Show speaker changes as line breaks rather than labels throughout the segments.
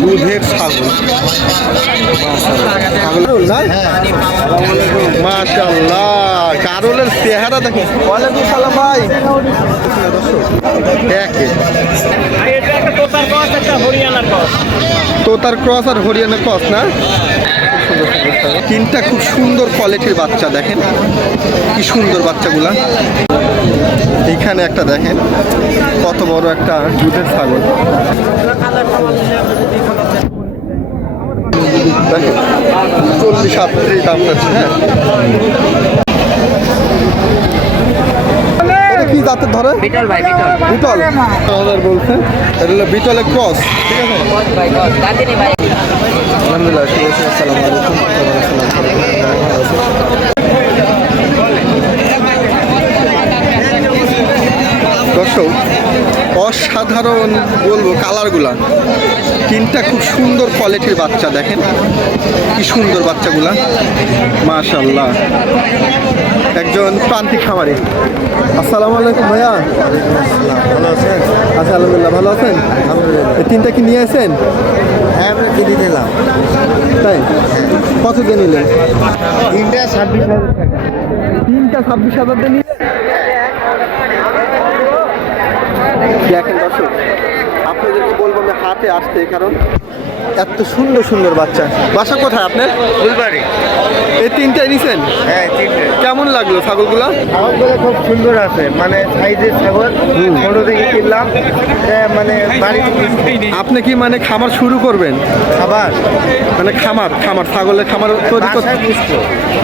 দুধের ছাগল মাশাল্লাহ কারলের চেহারা দেখেন ভাই
তোতার
ক্রস আর হরিয়ানা ক্রস না? তিনটা খুব সুন্দর কোয়ালিটির বাচ্চা, দেখেন। কি সুন্দর বাচ্চাগুলা। এইখানে একটা দেখেন। কত বড় একটা দুধের ছাগল। চল্লিশ আটত্রিশ দাম যাচ্ছে হ্যাঁ কি জাতের ধরে
বিটল ভাই বিটল।
বিটল। হাজার বলছেন এটা হলো বিটলের ক্রস ঠিক আছে
ভাই ভাই।
আলহামদুলিল্লাহ আসসালামু আলাইকুম। দর্শক অসাধারণ বলব কালারগুলা। তিনটা খুব সুন্দর কোয়ালিটির বাচ্চা দেখেন। কি সুন্দর বাচ্চাগুলা। মাশাল্লাহ একজন প্রান্তিক খামারি। আসসালামু আলাইকুম ভাইয়া। ভালো আছেন আচ্ছা আলহামদুলিল্লাহ ভালো আছেন? এই তিনটা কি নিয়ে আসেন
হ্যাঁ আমরা কিনে দিলাম?
তাই? কত দিয়ে নিলেন?
তিনটা ছাব্বিশ হাজার
তিনটা ছাব্বিশ হাজার দিয়ে নিলেন দেখেন দর্শক আপনাদেরকে বলব আমি হাতে আসতে কারণ। এত সুন্দর সুন্দর বাচ্চা। বাসা কোথায় আপনার?
ফুলবাড়ি।
এই তিনটাই নিছেন?
হ্যাঁ তিনটে।
কেমন লাগল ছাগলগুলা?
ছাগলগুলো খুব সুন্দর আছে। মানে সাইজের ছাগল ছোটো থেকে কিনলাম। মানে বাড়িতে
আপনি কি মানে খামার শুরু করবেন?
খাবার
মানে খামার খামার ছাগলের খামার তৈরি করতে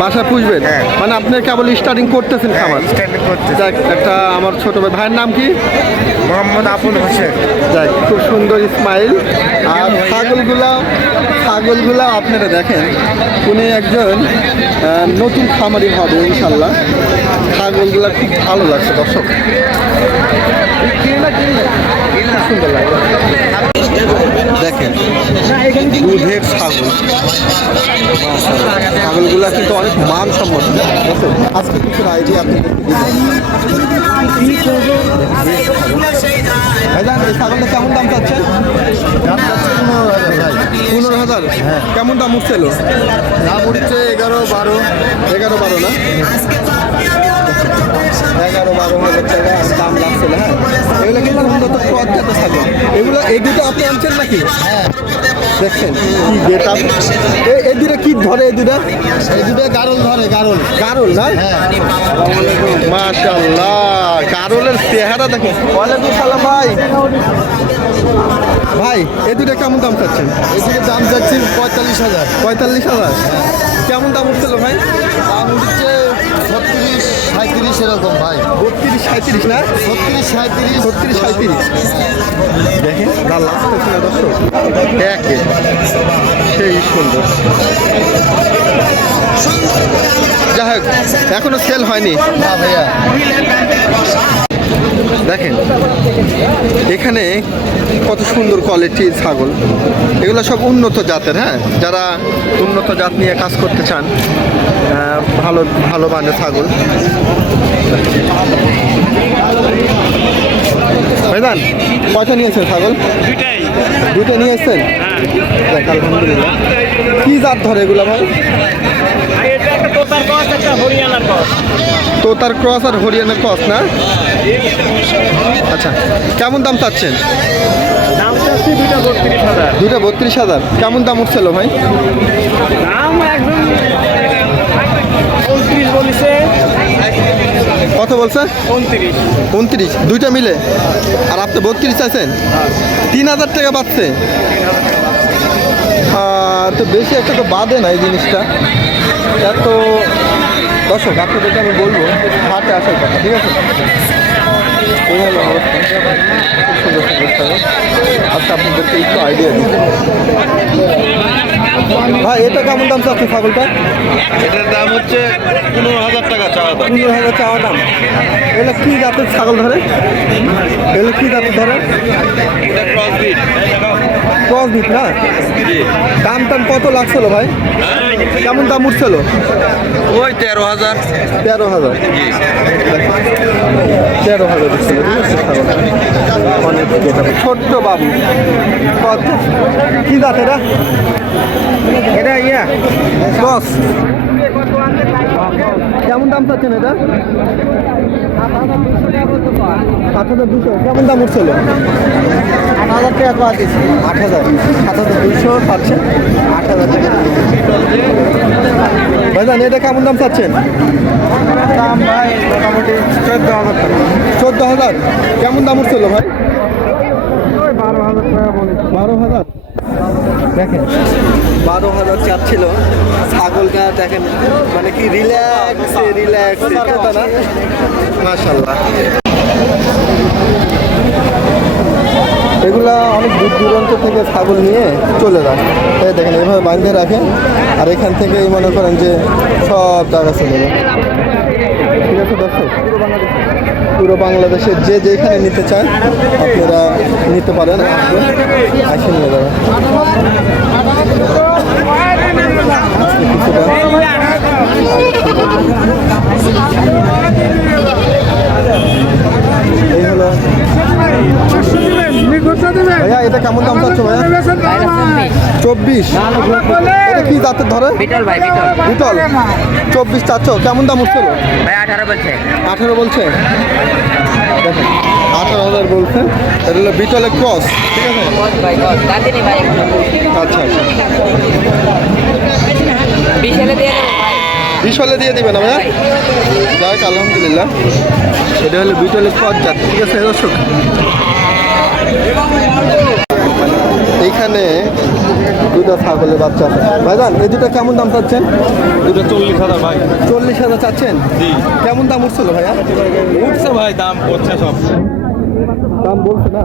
বাসা পুষবেন?
হ্যাঁ।
মানে আপনি কেবল স্টার্টিং করতেছেন খামার?
করতে
যাক একটা আমার ছোট ভাই ভাইয়ের নাম কি?
মোহাম্মদ আবুল হোসেন।
যাক খুব সুন্দর ইসমাইল আর ছাগলগুলা ছাগলগুলা আপনারা দেখেন, উনি একজন নতুন খামারি হবে ইনশাল্লাহ। ছাগলগুলা খুব ভালো লাগছে, দর্শক। সুন্দর লাগে দেখেন দুধের ছাগল। ছাগলগুলা কিন্তু অনেক মানসম্মত বুঝছেন? আজকে কিছু আইডিয়া দিব ছাগলটা কেমন দাম চাচ্ছেন? পনেরো হাজার। কেমন দাম উঠছিল দাম উঠছে এগারো বারো। এগারো বারো না? এগারো বারো হাজার টাকা দাম লাগছিল হ্যাঁ? এগুলো কিন্তু উন্নত পর্যাপ্ত ছাগল এগুলো এই দুটো আপনি আনছেন নাকি? দেখছেন? কি গেট এদিকে এই দুটো কি ধরে এই দুটা এই দুটো গারল ধরে গারল। গারল না? মাশাল্লাহ গারলের চেহারা দেখেন ওয়ালাইকুম সালাম ভাই। ভাই এই দুটো কেমন দাম চাচ্ছেন? এই দুটো দাম চাচ্ছেন পঁয়তাল্লিশ হাজার। পঁয়তাল্লিশ হাজার কেমন দাম উঠছিল ভাই দাম উঠছে ছত্রিশ সাঁত্রিশ এরকম ভাই বত্রিশ সাঁত্রিশ না? ছত্রিশ সাঁত্রিশ ছত্রিশ সাঁত্রিশ দেখেন না না দর্শক। একে, সেই সুন্দর। যাই হোক, এখনও সেল হয়নি। দেখেন, এখানে কত সুন্দর কোয়ালিটির ছাগল। এগুলো সব উন্নত জাতের হ্যাঁ? যারা উন্নত জাত নিয়ে কাজ করতে চান ভালো ভালো মানের ছাগল। ভাইদান কয়টা নিয়েছেন ছাগল? দুটো নিয়ে এসছেন? আলহামদুলিল্লাহ। কি জাত ধরে এগুলো ভাই?
তোতার হরিয়ানার
ক্রস। আর হরিয়ানা ক্রস না? আচ্ছা কেমন দাম চাচ্ছেন? দুটো বত্রিশ হাজার। কেমন দাম উঠছিল ভাই?
দাম একদম উনত্রিশ বলিছে
কত বলছে?
উনত্রিশ।
উনত্রিশ দুইটা মিলে। আর আপনি বত্রিশ চাইছেন? তিন হাজার টাকা পাচ্ছে তো বেশি একটা তো বাদে না এই জিনিসটা। এত দর্শক আপনাদেরকে আমি বলব হাটে আসার কথা ঠিক আছে? এই হলো অবস্থা। খুব সুন্দর সুন্দর আচ্ছা আপনাদেরকে একটু আইডিয়া দিই। ভাই এটা কেমন দাম চাচ্ছে ছাগলটা?
এটার দাম হচ্ছে পনেরো হাজার টাকা চাওয়া দাম।
পনেরো হাজার চাওয়া দাম। এগুলো কি জাতের ছাগল ধরে? এগুলো কি জাতের ধরে?
এটা ক্রস
ক্রস বিট না দাম টাম কত লাগছিল ভাই?
হ্যাঁ?
কেমন দাম উঠছিল?
ওই তেরো হাজার।
তেরো হাজার। তেরো হাজার উঠছিল। অনেক ছোট্ট বাবু। কত? কি দাঁত এটা?
এটা ইয়া।
দশ কেমন দাম চাচ্ছেন এটা? আট হাজার দুশো। কেমন দাম উঠছিল আট হাজার টাকা পাওয়া দিচ্ছি আট হাজার। সাত হাজার দুশো পাচ্ছেন আট হাজার টাকা ভাইজান এটা কেমন দাম চাচ্ছেন?
দাম ভাই মোটামুটি চোদ্দ হাজার টাকা।
চোদ্দ হাজার? কেমন দাম উঠছিল ভাই?
বারো হাজার টাকা বলে
বারো হাজার। দেখেন বারো হাজার চার চাচ্ছিল ছাগলটা দেখেন মানে কি রিল্যাক্স রিল্যাক্স কথা না? মাশাল্লাহ এগুলা অনেক দূর দূরান্ত থেকে ছাগল নিয়ে চলে যায়। এই দেখেন এভাবে বাঁধে রাখেন আর এখান থেকে মনে করেন যে সব জায়গা চলে যায়। ঠিক আছে দর্শক? পুরো বাংলাদেশের যে যেখানে নিতে চায় আপনারা নিতে পারেন। আসবেন আসে নিয়ে যাবেন আজকে কিছুটা এই হলো ভাইয়া এটা কেমন দাম চাচ্ছ ভাইয়া? চব্বিশ। এটা কি জাতের ধরে?
বিটল
চব্বিশ চাচ্ছ? কেমন দাম উঠছিল?
আঠারো বলছে।
আঠারো হাজার বলছে। এটা হলো বিটলের ক্রস ঠিক আছে? আচ্ছা আচ্ছা।
বিশালে দিয়ে দেবো ভাই।
বিশ হলে দিয়ে দিবেন ভাইয়া যাক আলহামদুলিল্লাহ। এটা হলো বিটলের ক্রস জাত ঠিক আছে দর্শক? এইখানে দুটো ছাগলের বাচ্চা আছে। ভাইজান এই দুটো কেমন দাম চাচ্ছেন?
দুটো চল্লিশ হাজার ভাই।
চল্লিশ হাজার চাচ্ছেন?
জি।
কেমন দাম উঠছিল ভাইয়া?
উঠছে ভাই দাম পড়ছে সব।
দাম বলছে না?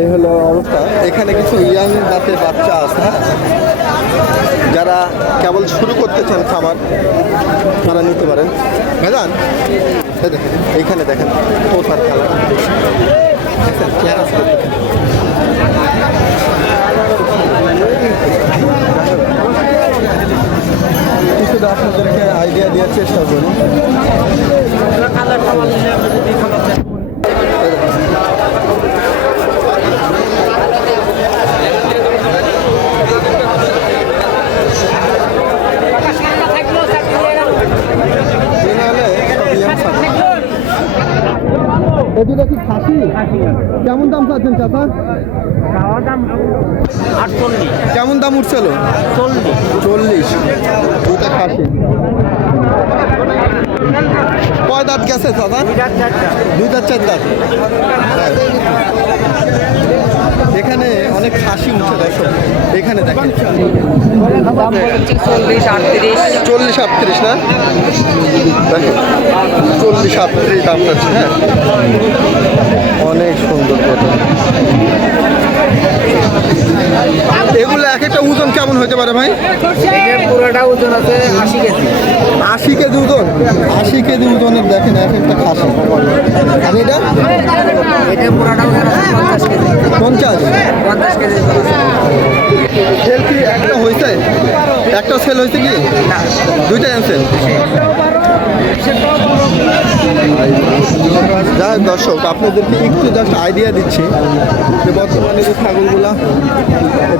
এই হলো অবস্থা। এখানে কিছু ইয়াং জাতের বাচ্চা আছে হ্যাঁ? যারা কেবল শুরু করতে চান খামার তারা নিতে পারেন। ভেজান? এইখানে দেখেন পোতার খেলা আপনাদেরকে আইডিয়া দেওয়ার চেষ্টা করি নাহলে সব young ছাগল। এই দুটো কি খাসি কেমন দাম চাচ্ছেন চাচা
আটচল্লিশ
কেমন দাম উঠছিল
চল্লিশ
চল্লিশ। দুটা খাসি। কয় দাঁত গেছে দাদা? দুই দাঁত চার দাঁত। এখানে অনেক খাসি উঠছে দর্শক। এখানে দেখেন।
চল্লিশ আটত্রিশ।
চল্লিশ আটত্রিশ না? দেখেন। চল্লিশ আটত্রিশ দাম পাচ্ছে হ্যাঁ? অনেক সুন্দর কথা। এগুলো এক একটা ওজন কেমন হতে পারে ভাই?
পুরোটা ওজন আছে আশি কেজি।
আশি কেজি ওজন? আশি কেজি ওজনের দেখেন এক একটা খাসি। আর এটা?
এটা পুরোটা ওজন পঞ্চাশ কেজি।
পঞ্চাশ?
পঞ্চাশ কেজি
সেল কি একটা হয়েছে একটা সেল হয়েছে কি? দুইটা আনছেন? যাই দর্শক, আপনাদেরকে একটু জাস্ট আইডিয়া দিচ্ছি যে বর্তমানে যে ছাগলগুলা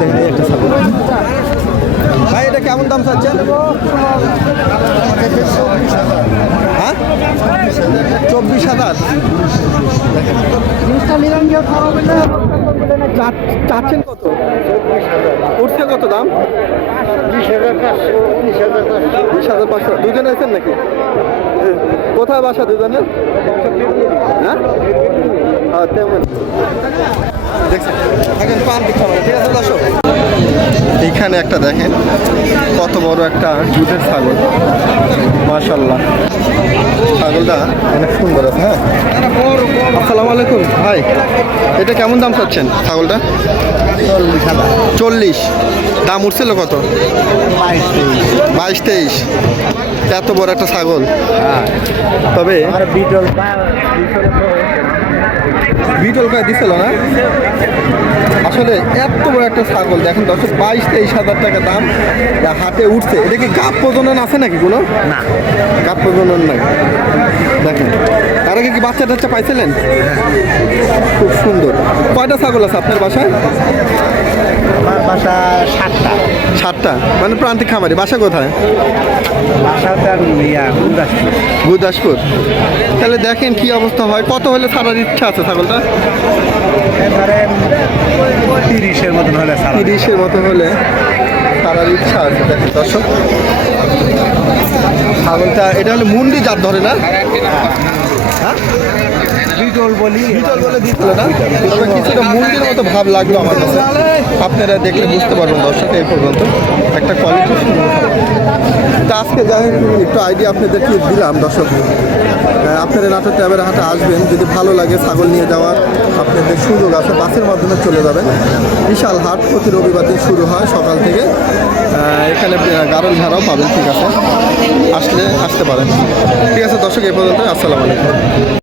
দেখেন একটা ছাগল। ভাই, এটা কেমন দাম চাচ্ছেন? হ্যাঁ? চব্বিশ হাজার। চাচ্ছেন কত? উঠছে কত দাম? বিশ হাজার পাঁচশো। দুজনে আছেন নাকি? কোথায় বাসা দুজনের? হ্যাঁ? হ্যাঁ তেমন। এখন একটা দেখেন, কত বড় একটা দুধের ছাগল। মাশাল্লাহ ছাগলটা অনেক সুন্দর আছে হ্যাঁ। আসসালামু আলাইকুম। ভাই এটা কেমন দাম চাচ্ছেন ছাগলটা? চল্লিশ দাম উঠছিল কত? বাইশ তেইশ। এত বড় একটা ছাগল। তবে
বিটল
কয়ে দিছিল না? আসলে এত বড় একটা ছাগল দেখেন দশ বাইশ তেইশ হাজার টাকা দাম হাটে উঠছে। এটা কি গাপ প্রজনন আছে নাকি কোনো? না। গাপ প্রজনন নাই। দেখেন। তার আগে কি বাচ্চা টাচ্চা পাইছিলেন? খুব সুন্দর। কয়টা ছাগল আছে আপনার বাসায়?
আমার বাসা সাতটা।
সাতটা? মানে প্রান্তিক খামারি। বাসা কোথায়?
গুরদাসপুর।
তাহলে দেখেন কি অবস্থা হয়। কত হলে ছাড়ার ইচ্ছা আছে ছাগলটা?
তিরিশের মতন হলে
তিরিশের মতো হলে ছাড়ার ইচ্ছা আছে। দেখেন দর্শক। ছাগলটা এটা হলো মুন্ডি জাত ধরে না? ভাব লাগল আমার কাছে আপনারা দেখলে বুঝতে পারবেন দর্শক এই পর্যন্ত একটা কোয়ালিটি তা আজকে যাই একটু আইডিয়া আপনাদেরকে দিলাম দর্শক আপনারা নাটোর ট্যাবের হাটে আসবেন যদি ভালো লাগে ছাগল নিয়ে যাওয়ার আপনাদের সুযোগ আছে বাসের মাধ্যমে চলে যাবেন বিশাল হাট প্রতি রবিবার দিন শুরু হয় সকাল থেকে এখানে গারল ভাড়াও পাবেন, ঠিক আছে। আসলে, আসতে পারেন। ঠিক আছে, দর্শক, এই পর্যন্ত আসসালামু আলাইকুম।